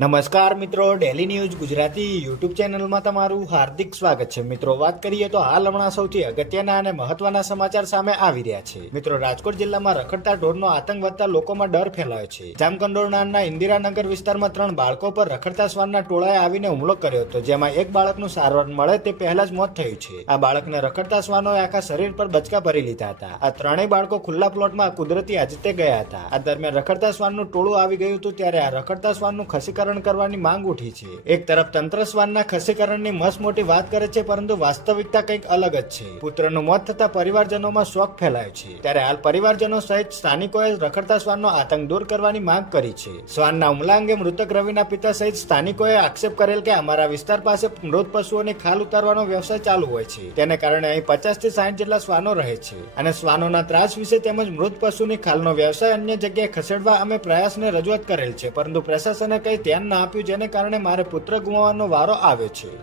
નમસ્કાર મિત્રો, daily news Gujarati YouTube ચેનલમાં તમારું હાર્દિક સ્વાગત છે. મિત્રો, વાત કરીએ તો હાલ હમણાં સૌથી અગત્યના અને મહત્વના સમાચાર સામે આવી રહ્યા છે. મિત્રો, રાજકોટ જિલ્લામાં રખડતા ઢોરનો આતંક વધતા લોકોમાં ડર ફેલાયો છે. જામકંડોરણાના ઇન્દિરાનગર વિસ્તારમાં 3 બાળકો પર રખડતા શ્વાનના ટોળાએ આવીને હુમલો કર્યો હતો, જેમાં એક બાળકનું સારવાર મળે તે પહેલા જ મોત થયું છે. આ બાળકને રખડતા શ્વાનોએ આખા શરીર પર બચકા ભરી લીધા હતા. આ ત્રણેય બાળકો ખુલ્લા પ્લોટમાં કુદરતી આજતે ગયા હતા. આ દરમિયાન રખડતા શ્વાનનું ટોળું આવી ગયું હતું, ત્યારે આ રખડતા શ્વાનનું ખસીકરણ કરવાની માંગ ઉઠી છે. એક તરફ તંત્ર શ્વાનના ખસીકરણની મસ્ત મોટી વાત કરે છે, પરંતુ વાસ્તવિકતા કંઈક અલગ જ છે. પુત્રનું મોત થતા પરિવારજનોમાં શોક ફેલાયો છે. ત્યારે હાલ પરિવારજનો સહિત સ્થાનિકોએ રખડતા શ્વાનનો આતંક દૂર કરવાની માંગ કરી છે. શ્વાનના હુમલા અંગે મૃતક રવિના પિતા સહિત સ્થાનિકોએ આક્ષેપ કરેલ કે અમારા વિસ્તાર પાસે મૃત પશુઓની ખાલ ઉતારવાનો વ્યવસાય ચાલુ હોય છે, તેને કારણે અહીં 50 થી 60 જેટલા શ્વાનો રહે છે અને શ્વાનોના ત્રાસ વિશે તેમજ મૃત પશુની ખાલનો વ્યવસાય અન્ય જગ્યાએ ખસેડવા અમે પ્રયાસને રજૂઆત કરેલ છે, પરંતુ પ્રશાસને કંઈ ધ્યાન ના આપ્યું, જેને કારણે મારે પુત્ર ગુમાવવાનો વારો આવ્યો છે.